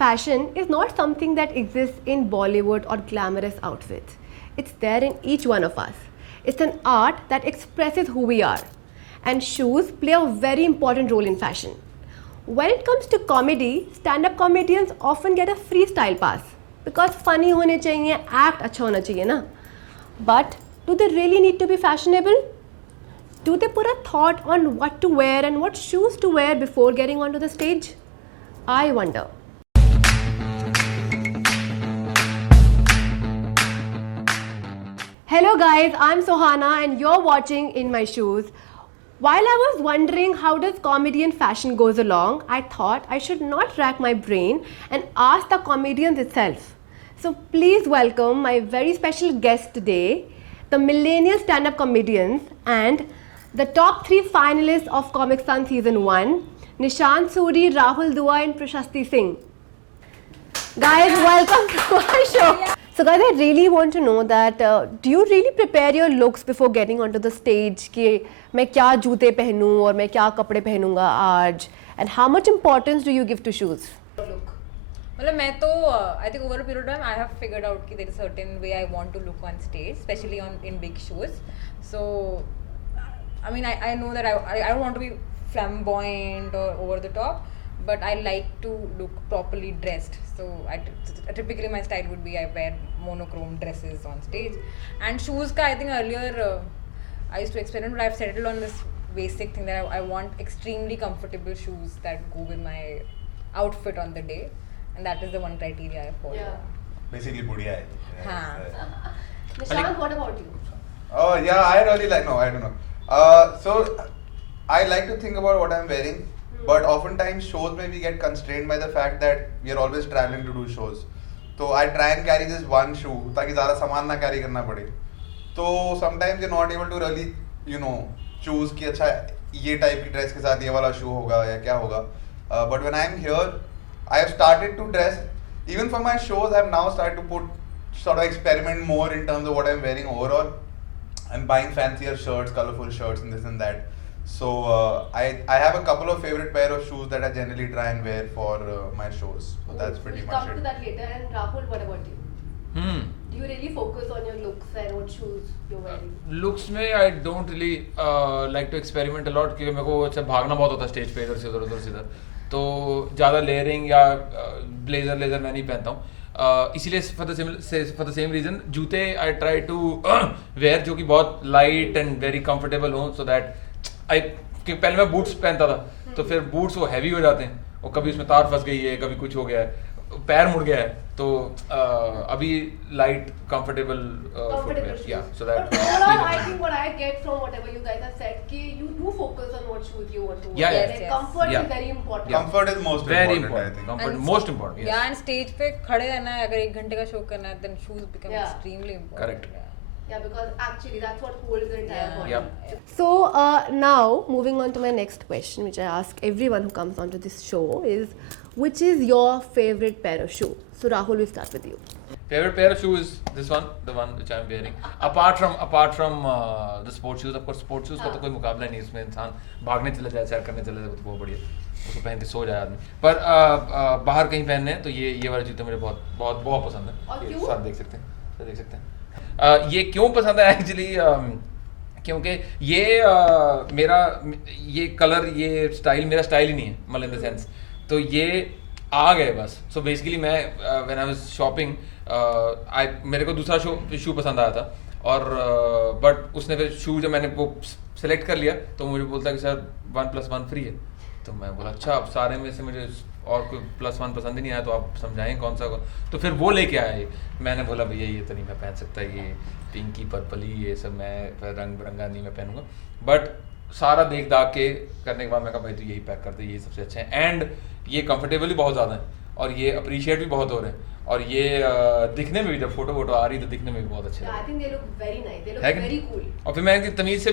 Fashion is not something that exists in Bollywood or glamorous outfits. It's there in each one of us. It's an art that expresses who we are. And shoes play a very important role in fashion. When it comes to comedy, stand-up comedians often get a freestyle pass because funny होने चाहिए, act अच्छा होना चाहिए ना. But do they really need to be fashionable? Do they put a thought on what to wear and what shoes to wear before getting onto the stage? I wonder. Hello guys, I'm Sohana and you're watching In My Shoes. While I was wondering how does comedy and fashion goes along, I thought I should not rack my brain and ask the comedians itself. So please welcome my very special guest today, the millennial stand-up comedians and the top 3 finalists of Comic Sun Season 1, Nishant Suri, Rahul Dua and Prashasti Singh. Guys, welcome to my show. So guys, I really want to know that do you really prepare your looks before getting onto the stage कि मैं क्या जूते पहनूं और मैं क्या कपड़े पहनूंगा आज, and how much importance do you give to shoes? मतलब मैं तो I think over a period of time I have figured out कि there is a certain way I want to look on stage, especially in big shows. So I mean I know that I don't want to be flamboyant or over the top, but I like to look properly dressed. So typically my style would be I wear monochrome dresses on stage, and shoes ka I think earlier I used to experiment, but I've settled on this basic thing that I want extremely comfortable shoes that go with my outfit on the day, and that is the one criteria I follow. Yeah. Basically, budhiya hai. हाँ. Nishant, what about you? Oh yeah, I really like. No, I don't know. So I like to think about what I'm wearing, but oftentimes shows maybe get constrained by the fact that we are always traveling to do shows. So I try and carry this one shoe ताकि ज़्यादा सामान ना carry करना पड़े. तो sometimes you're not able to really choose कि अच्छा ये type की dress के साथ ये वाला shoe होगा या क्या होगा. But when I'm here, I have started to dress. Even for my shows, I've now started to sort of experiment more in terms of what I'm wearing overall. I'm buying fancier shirts, colorful shirts, and this and that. So I have a couple of favorite pair of shoes that I generally try and wear for my shows. So that's pretty much it. We'll come to that later. And Rahul, what about you? Do you really focus on your looks and what shoes you're wearing? Looks में I don't really like to experiment a lot क्योंकि मेरे को अच्छा भागना बहुत होता है stage पे इधर से उधर तो ज़्यादा लेयरिंग या ब्लेजर मैं नहीं पहनता हूँ इसीलिए फॉर द सेम रीज़न जूते आई ट्राई टू वेयर जो कि बहुत लाइट एंड वेरी कंफर्टेबल हो सो दैट कि पहले मैं बूट्स पहनता था तो फिर बूट्स वो हैवी हो जाते हैं और कभी उसमें तार फंस गई है कभी कुछ हो गया है पैर मुड़ गया है तो अभी लाइट कंफर्टेबल या so that I think what I get from whatever you guys have said कि you do focus on what shoes you want to wear. Yes. Comfort Yeah. is very important. Comfort is most very important, I think. comfort And most important yes. Yeah, and stage पे खड़े रहना है अगर 1 घंटे का show करना है then shoes become Yeah. extremely important. Correct. Yeah, because actually that's what holds the entire Yeah. body. Yep. So now moving on to my next question, which I ask everyone who comes onto this show is, which is your favorite pair of shoe? So Rahul, we start with you. Favorite pair of shoes is this one, the one which I'm wearing. Apart from the sports shoes, of course, sports shoes का तो कोई मुकाबला नहीं इसमें इंसान भागने चले जाए सैर करने चले जाए तो बहुत बढ़िया उसको पहन के सो जाए आदमी पर बाहर कहीं पहनने हैं तो ये वाले जूते मुझे बहुत पसंद है और ये क्यों? साथ देख सकते हैं ये क्यों पसंद है एक्चुअली क्योंकि ये मेरा ये कलर ये स्टाइल मेरा स्टाइल ही नहीं है मतलब इन द सेंस तो ये आ गए बस सो बेसिकली मैं व्हेन आई वाज शॉपिंग मेरे को दूसरा शू पसंद आया था और बट उसने फिर शू जब मैंने वो सेलेक्ट कर लिया तो मुझे बोलता कि सर 1+1 फ्री है तो मैं बोला अच्छा अब सारे में से मुझे और कोई +1 पसंद ही नहीं आया तो आप समझाएं कौन सा तो फिर वो लेके आया ये मैंने बोला भैया ये तो नहीं मैं पहन सकता ये पिंकी पर्पली ये सब मैं रंग बिरंगा नहीं मैं पहनूंगा बट सारा देख दाग के करने के बाद मैं कहा भाई तो यही पैक कर दे ये सबसे अच्छे हैं एंड ये कंफर्टेबल भी बहुत ज़्यादा है और ये अप्रिशिएट भी बहुत हो रहे हैं और ये दिखने में भी जब फोटो आ रही तो दिखने में भी बहुत अच्छे Yeah, I think they look very nice. They look है कि very cool. और फिर मैं इनकी तमीज़ से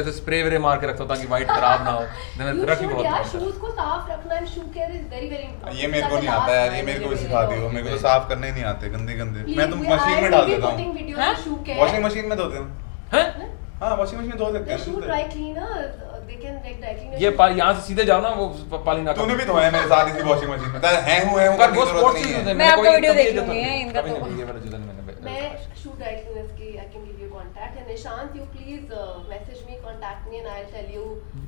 ऐसे स्प्रे वरे मार के रखता हूँ ताकि वाइट खराब ना हो You रख भी should, बहुत yeah, पड़ता है। shoes को साफ रखना and shoe care is very very important. ये मेरे को नहीं आता यार ये मेरे को भी सिखा दियो मेरे को तो साफ करने ही नहीं आते गंदे Please, मैं तो we- मशीन I में will डाल be देता putting हूँ videos of shoe care. Washing machine में धोते हैं हैं हाँ वॉशिंग मशीन में धो सकते The हैं shoe dry cleaner, they can like directly. ये यहाँ से सीधे जाओ ना वो पाली नाका। तूने भी धोया है मेरे साथ इसी वॉशिंग मशीन में। है हूँ पर वो करने की स्पोर्ट्स जरूरत नहीं शूज है। होते हैं। मैं आपका वीडियो कभी देख ये लूंगी देखो, इनका कभी तो। नहीं, ये वाला जूता नहीं मैंने। मैं shoot direct lines की I can give you contact and Nishant you please message me, contact me and I'll tell you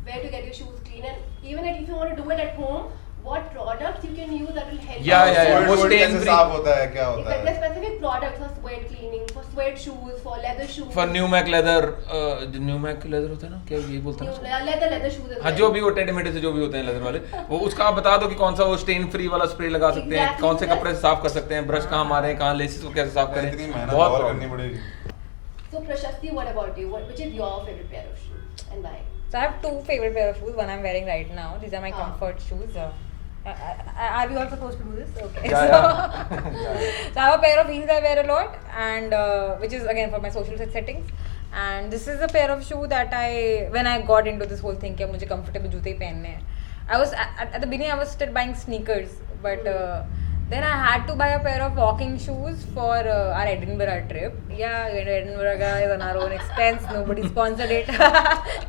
where to get your shoes clean and even if you want to do it at home, what products you can use that will help. Yeah, you. yeah, yeah. वो Sweat stain कैसे free। साफ होता है क्या होता There are है? specific products for sweat cleaning, for sweat shoes, for leather shoes. For nubuck leather, nubuck leather होता है ना, क्या ये बोलते हैं उसको? leather shoes. as हाँ well. जो भी वो टेढ़े मेढ़े से जो भी होते हैं लेदर वाले, वो उसका आप बता दो कि कौन सा वो स्टेन फ्री वाला स्प्रे लगा सकते हैं, Exactly, कौन से because- कपड़े से साफ कर सकते हैं, ब्रश कहाँ मारे, कहाँ लेसेस को कैसे साफ करें, इतनी मेहनत बहुत और problem। करनी पड़ेगी। So Prashasti, what about you? Which is your favorite pair of shoes and why? So I have two favorite pair of shoes. One I'm wearing right now. These are my comfort shoes. Are we all supposed to do this? Okay. Yeah, So, so I have a pair of heels I wear a lot, and which is again for my social settings. And this is a pair of shoe that when I got into this whole thing कि अब मुझे comfortable जूते ही पहनने हैं. I was at the beginning I was still buying sneakers, but then I had to buy a pair of walking shoes for our Edinburgh trip. Yeah, we went to Edinburgh guys on our own expense. Nobody sponsored it.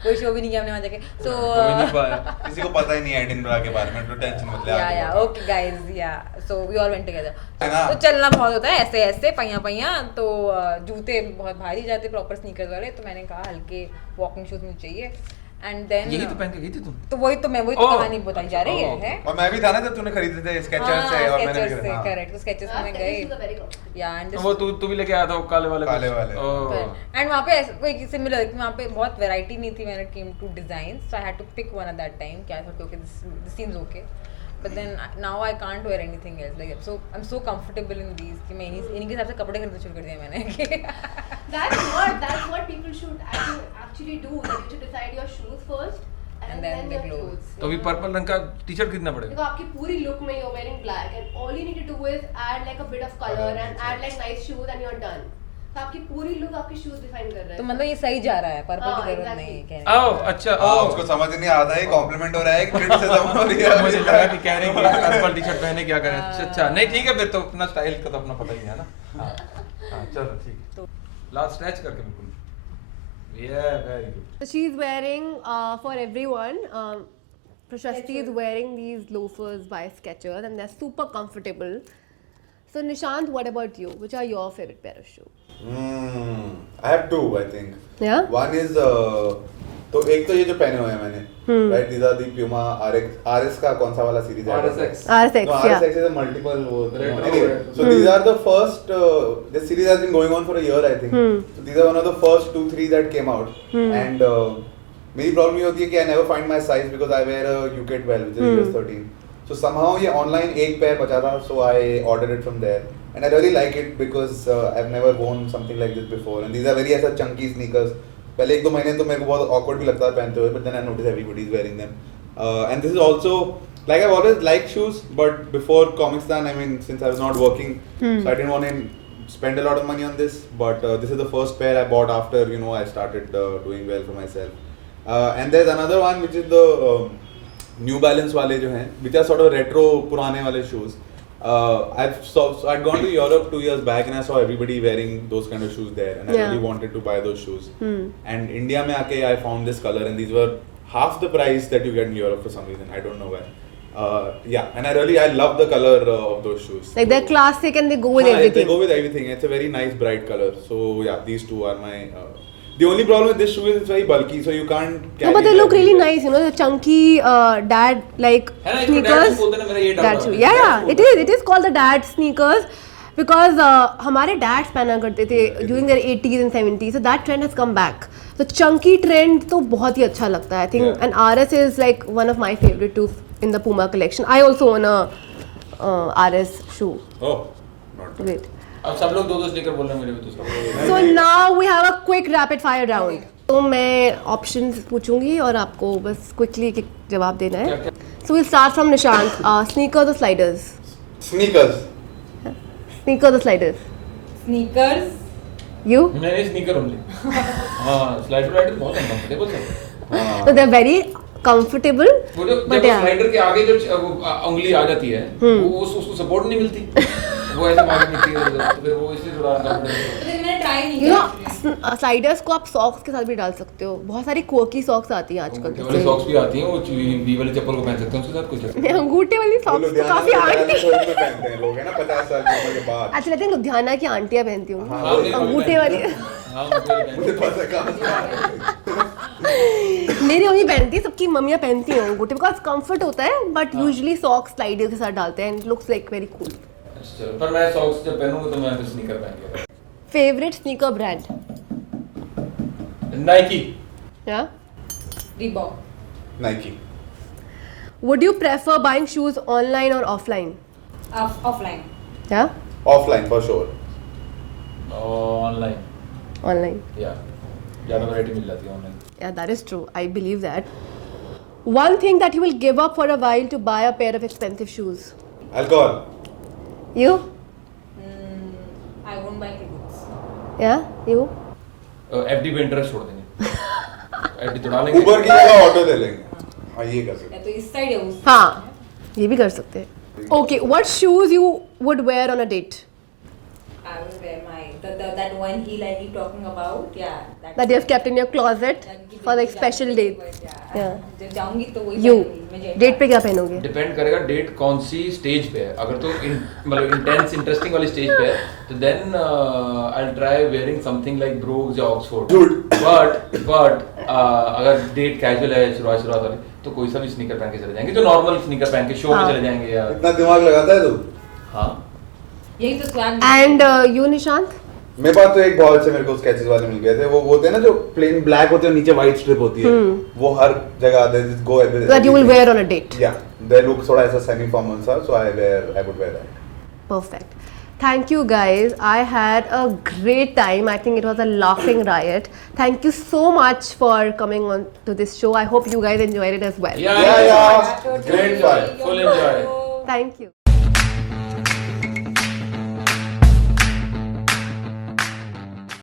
कोई show भी नहीं किया हमने वहाँ जाके. So कोई नहीं पाया। किसी को पता ही नहीं है एडिनबरा के बारे में, तो टेंशन मत ले। yeah, okay guys, yeah. So we all went together. है ना? तो चलना बहुत होता है ऐसे ऐसे पैया तो जूते बहुत भारी जाते प्रॉपर स्नीकर्स वाले, तो मैंने कहा हल्के वॉकिंग शूज मुझे चाहिए. एंड देन यही तो पहन के गई थी तुम। तो वही तो Oh. कहानी बताई जा रही Oh, है. और मैं भी था ना जब तूने खरीदे थे स्केचर्स से, और मैंने भी स्केचर्स से खरीदा। करेक्ट, तो स्केचर्स में मैं Skechers shoes are गई. very comfortable. या एंड वो तू भी लेके आया था वो काले वाले काले वाले। एंड वहाँ पे कोई सिमिलर वहाँ पे बहुत वैरायटी नहीं थी when it came to designs, so I had to pick one at that time. क्या I thought okay this seems okay, but then now I can't wear anything else like that. So I'm so comfortable in these कि मैं इन्हीं के हिसाब से कपड़े खरीदना शुरू कर दिया मैंने. That's what people should actually do. That you should decide your shoes first and then then the your clothes. clothes. तो अभी पर्पल रंग का टी-शर्ट खरीदना पड़ेगा। देखो आपकी पूरी look में you're wearing black and all you need to do is add like a bit of color and add like nice shoes and you're done. तो आपकी पूरी look आपके shoes define कर रहा है. तो मतलब ये सही जा रहा है, पर्पल की हाँ, जरूरत exactly. नहीं है कहने की. ओह अच्छा हाँ, ओह उसको समझ नहीं आता है कॉम्प्लीमेंट हो रहा है कि क्रिटिसिज्म हो रही है। मुझे लगा कि कह रहे हैं कि पर्पल टी-शर्ट पहने क्या करें। अच्छा नहीं ठीक है, फिर तो अपना स्टाइल का तो अपना पता ही है ना। हाँ चलो ठीक है। लास्ट स्ट्रेच करके बिल्कुल। Yeah, very good. So she's wearing for everyone. Prashasti is wearing these loafers by Skechers and they're super comfortable. So Nishant, what about you? Which are your favorite pair of shoes? I have two, I think. Yeah. One is तो एक तो ये जो पहने हुए हैं मैंने, right? These are the Puma RS का कौन सा वाला सीरीज है? RSX. RSX, No, yeah. RSX is a multiple. Retro, Anyway, retro. so these are the first. This series has been going on for a year, I think. So these are one of the first 2-3 that came out. And मेरी problem ये होती है कि I never find my size because I wear a UK 12, which is US 13. So somehow ये online एक pair बचा था, so I ordered it from there. And I really like it because I've never worn something like this before. And these are very ऐसा chunky sneakers. पहले 1-2 महीने तो मेरे को बहुत awkward भी लगता है पहनते हुए, but then I noticed everybody is wearing them. And this is also like I've always liked shoes, but before Comicstan, I mean, since I was not working, so I didn't want to spend a lot of money on this. But this is the first pair I bought after I started doing well for myself. And there's another one which is the New Balance वाले जो हैं, which are sort of retro पुराने वाले shoes. I'd gone to Europe 2 years back and I saw everybody wearing those kind of shoes there, and I Yeah. really wanted to buy those shoes. And India में आके I found this color, and these were half the price that you get in Europe for some reason. I don't know why. Yeah, and I love the color of those shoes. Like they're So- classic and they go with हाँ, everything. They go with everything. It's a very nice bright color. So yeah, these two are my. The only problem with this shoe is it's very bulky, so you can't. No, carry but they it look really everywhere. nice, the chunky dad like है ना, इसको dad sneakers. shoe बोलते हैं ना, मेरा ये doubt Dad है। shoe. इसको Yeah, dad yeah, shoe it is called the dad sneakers because हमारे dads पहना करते थे during their 80s and 70s, so that trend has come back. So chunky trend तो बहुत ही अच्छा लगता है. I think Yeah. and RS is like one of my favorite too in the Puma collection. I also own a RS shoe. Oh, not. Wait. अब सब लोग 2-2 sneaker बोल रहे हैं मेरे भी तो। So now we have a quick rapid fire round. तो मैं options पूछूंगी और आपको बस quickly एक जवाब देना है. So we'll start from Nishant. Sneakers or sliders? Sneakers. Sneakers or sliders? Sneakers. You? मैंने स्नीकर ओनली। हाँ स्लाइडर वाइडर बहुत अनकंफर्टेबल है। So they're very comfortable. वो जो But जब yeah. स्लाइडर के आगे जो उंगली आ जाती है वो उसको सपोर्ट नहीं मिलती। वो ऐसे मार के निकली इधर तो फिर वो इसलिए थोड़ा uncomfortable तो मैंने ट्राई नहीं यू किया नो स्लाइडर्स को आप सॉक्स के साथ भी डाल सकते हो, बहुत सारी कोकी सॉक्स आती हैं आजकल अंगूठे वाली सॉक्स भी आती हैं, वो वी वाली चप्पल को पहन सकते हैं उसके साथ कुछ नहीं, अंगूठे वाली वो सॉक्स तो लुधियाना काफी में आंटी शोज में पहनते हैं लोग, है ना, 50 साल की उम्र के बाद। एक्चुअली आई थिंक लुधियाना की आंटियां पहनती होंगी हाँ, वही, अंगूठे वाली। हाँ अंगूठे वाली मुझे पता है कहाँ से आ रहा है। मेरी मम्मी पहनती है, सबकी मम्मियां पहनती हैं अंगूठे बिकॉज कंफर्ट होता है, बट यूजुअली सॉक्स स्लाइडर के साथ डालते हैं, it looks like very cool. चलो पर मैं सॉक्स जब पहनूंगा तो मैं तो स्नीकर पहन फेवरेट स्नीकर ब्रांड? के नाइकी या Reebok Nike. Would you prefer buying shoes online और ऑफलाइन? offline या Offline for sure. Online online? या ज़्यादा वैरायटी मिल जाती है online Yeah, that is true. I believe that. One thing that you will give up for a while to buy a pair of expensive shoes. Alcohol. You? I won't buy clothes Yeah, you? FD पे interest छोड़ देंगे FD तोड़ा लेंगे Uber की जगह auto ले लेंगे। हाँ ये कर सकते या तो इस साइड या उस हाँ, ये भी कर सकते हैं. Okay, what shoes you would wear on a date? I will wear my that one heel I keep talking about, yeah, That you have kept in your closet for like special dates. Yeah. जब जाऊंगी तो वही You? पहनूंगी मैं Date पे क्या पहनोगे? Depend करेगा date कौन सी stage पे है अगर तो मतलब इंटेंस इंटरेस्टिंग वाली स्टेज पे है तो then I will try wearing something like brogues या ऑक्सफोर्ड बट अगर डेट कैजुअल है शुरुआत वाली तो कोई सा भी स्नीकर पहन के चले जाएंगे जो नॉर्मल स्नीकर पहन के शो में हाँ. चले जाएंगे या इतना दिमाग लगाता है तू? हाँ यही तो swag And you, Nishant? मेरे पास तो एक बहुत अच्छे मेरे को स्केचेस वाले मिल गए थे, वो होते हैं ना जो प्लेन ब्लैक होते हैं नीचे वाइट स्ट्रिप होती है, वो हर जगह आते हैं, go everywhere. That you will wear on a date. या दे लुक थोड़ा ऐसा सेमी फॉर्मल सा, so I would wear that. Perfect. Thank you guys. I had a great time. I think it was a laughing riot. Thank you so much for coming on to this show. I hope you guys enjoyed it as well. Yeah. Great fun. Full enjoy. Thank you.